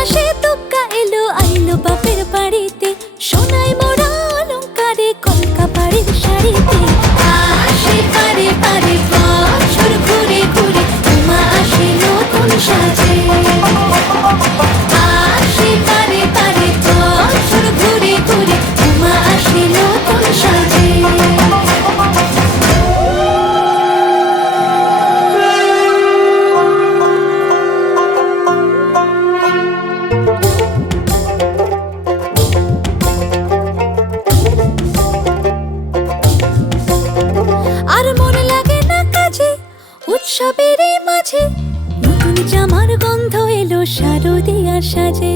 মাসে তুক্কা এলো আইলো বাপের বাড়িতে, সোনায় মোড়া অলংকারে কলকা বাড়ির শাড়িতে। আসে পারে পারে বছর ঘুরে ঘুরে, উমা আসে নতুন সাজে। আসে পারে পারে বছর ঘুরে ঘুরে, উমা আসে নতুন সাজে। আর মন লাগে না কাজে উৎসবের মাঝে, নতুন জামার গন্ধ এলো শারদিয়ার সাজে।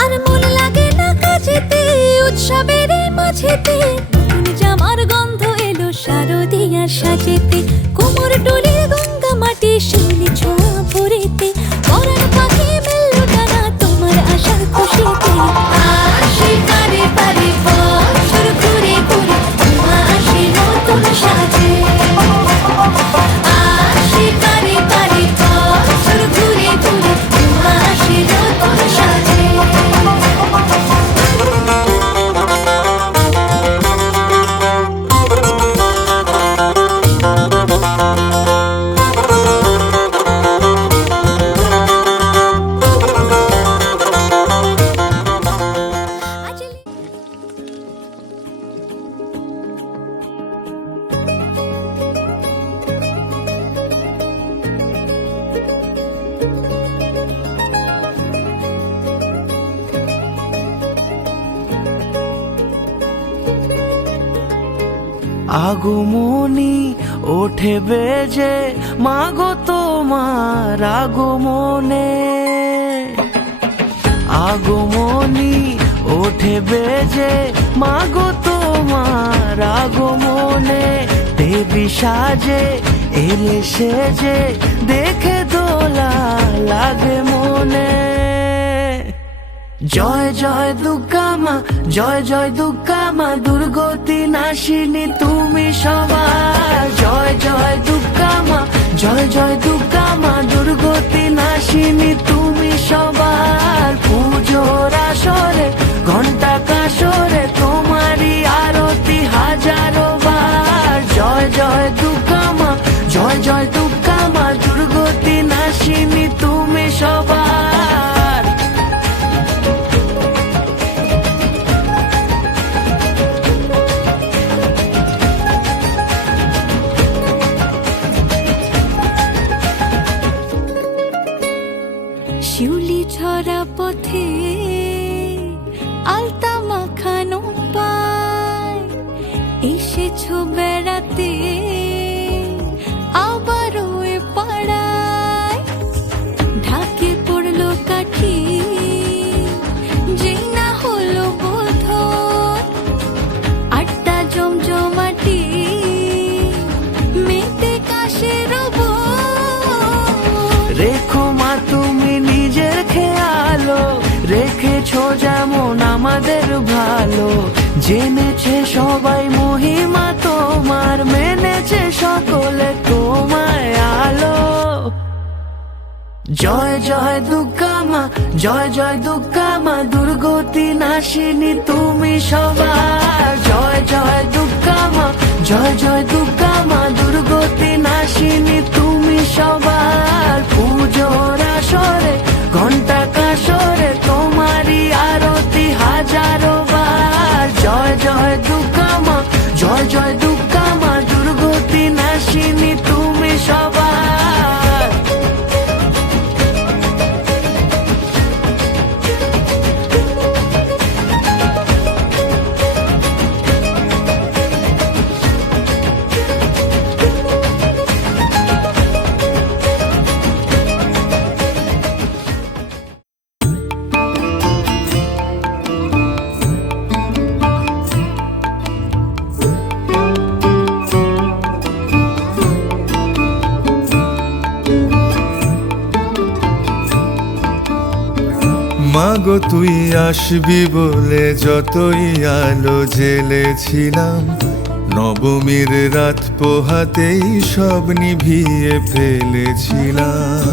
আর মন লাগে না কাজেতে উৎসবের মাঝেতে, নতুন জামার গন্ধ এলো শারদিয়ার সাজেতে। কোমর ডোলে গঙ্গা মাটি শিউলি ছোঁয়া ভরেতে, পরাণ পাখি মেললো ডানা তোমার আশার খুশিতে। আসে পারে পারে বছর ঘুরে ঘুরে, উমা আসে নতুন সাজে। আসে পারে পারে বছর ঘুরে ঘুরে, উমা আসে নতুন সাজে। আগমনী ওঠে বেজে, মাগো তোমার আগমনে। আগমনী ওঠে বেজে, মাগো তোমার আগমনে। দেবী সাজে এলে সেজে, দেখে দোলা লাগে মনে। জয় জয় দুর্গা মা, জয় জয় দুর্গা মা, দুর্গতি নাশিনী তুমি সবার। জয় জয় দুর্গা মা, জয় জয় দুর্গা মা, দুর্গতি নাশিনী তুমি সবার। পুজোর আসরে ঘন্টা কাসরে, তোমারই আরতি হাজারো বার। জয় জয় দুর্গা মা, জয় জয় দুর্গা মা, দুর্গতি নাশিনী তুমি সবার। শিউলি ঝরা পথে আলতা মাখানো পায়, এসেছো বেড়াতে আবারও এ পাড়ায়। ঢাকে পড়লো কাঠি যে না হলো বোধন, আটটা জমজমাটি মেতে কাশের রেখো মা তুমি নিজের খেয়ালো, রেখেছো যেমন আমাদের ভালো। জেনেছে সবাই মহিমা তোমার, মেনেছে সকলে তোমায় আলো। জয় জয় দুর্গা মা, জয় জয় দুর্গা মা, দুর্গতি নাশিনী তুমি সবার। জয় জয় দুর্গা মা, জয় জয় দুর্গা মা, দুর্গতি নাশিনী তুমি সবার। পুজোর আসরে ঘন্টা কাসরে, তোমারই আরতি হাজারো বার। জয় জয় দুর্গা মা, জয় জয় দুর্গা মা, দুর্গতি নাশিনী তুমি সবার। মাগো তুই আসবি বলে যতই আলো জ্বেলেছিলাম, নবমীর রাত পোহাতেই সব নিভিয়ে ফেলেছিলাম।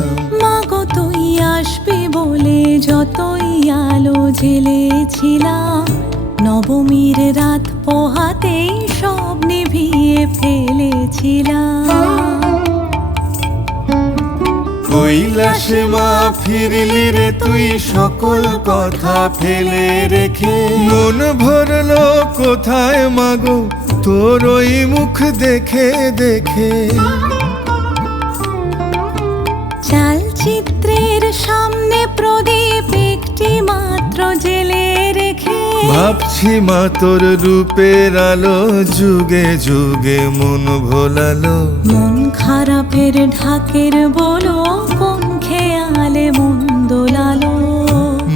মাগো তুই আসবি বলে যতই আলো জ্বেলেছিলাম, নবমীর রাত পোহাতেই সব নিভিয়ে ফেলেছিলাম। কৈলাসে মা ফিরলি রে তুই সকল কথা ফেলে রেখে, মন ভরলো কোথায় মাগো তোর ওই মুখ দেখে দেখে। চালচিত্রের সামনে প্রদীপ একটি মাত্র জেলে রেখে, ভাবছি মা তোর রূপের আলো যুগে যুগে মন ভোলালো। মন খারাপের ঢাকের বলো কোন খেয়ালে মন দোলালো।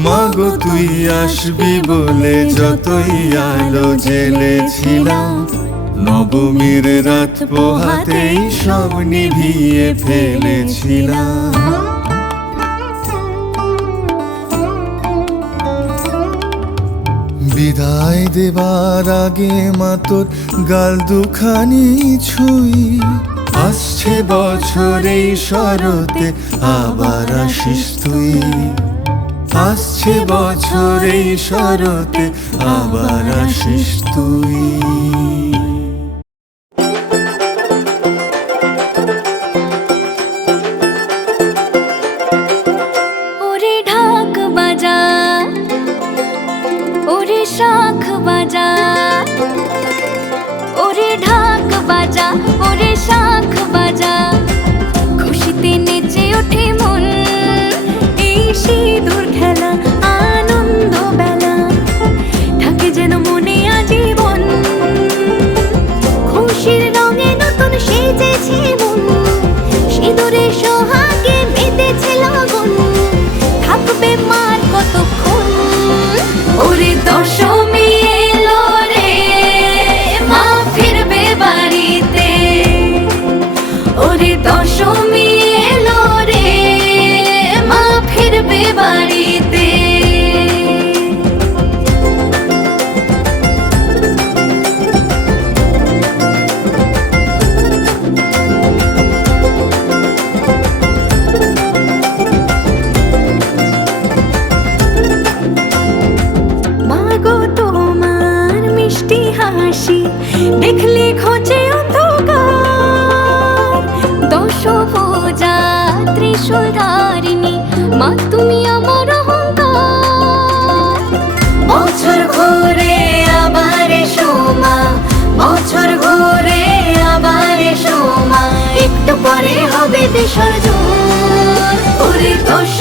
মাগো তুই আসবি বলে যতই আলো জ্বেলেছিলাম, নবমীর রাত পোহাতেই সব নিভিয়ে ফেলেছিলাম। বিদায় দেবার আগে মা তোর গাল দুখানি ছুঁই, আসছে বছর এই শরতে আবার আসিস তুই। আসছে বছর এই শরতে আবার আসিস তুই। ওরে ঢাক বাজা, ওরে শাখ বাজা, ওরে ঢাক বাজা, ওরে শাখ বাজা, খুশিতে নেচে ওঠে মন, এই সিঁদুর খেলা আনন্দ বেলা, থাকে যেন মনে আজীবন। খুশির রঙে নতুন সেজেছে মন, সিঁদুরে সোহাগে মেতেছে লগন, থাকবে মার কতক্ষণ। ওরে দশমী এলো রে, মা ফিরবে বাড়িতে। ওরে দশমী এলো রে, মা ফিরবে বাড়িতে। মাগো তোমার মিষ্টি হাসি দেখলে খোঁজে অন্ধকার, দশভুজা ত্রিশূলধারিণী মা তুমি আমার অহংকার। বছর ঘুরে আবার এসো মা, বছর ঘুরে আবার এসো মা, একটু পরে হবে বিসর্জন। ওরে দশ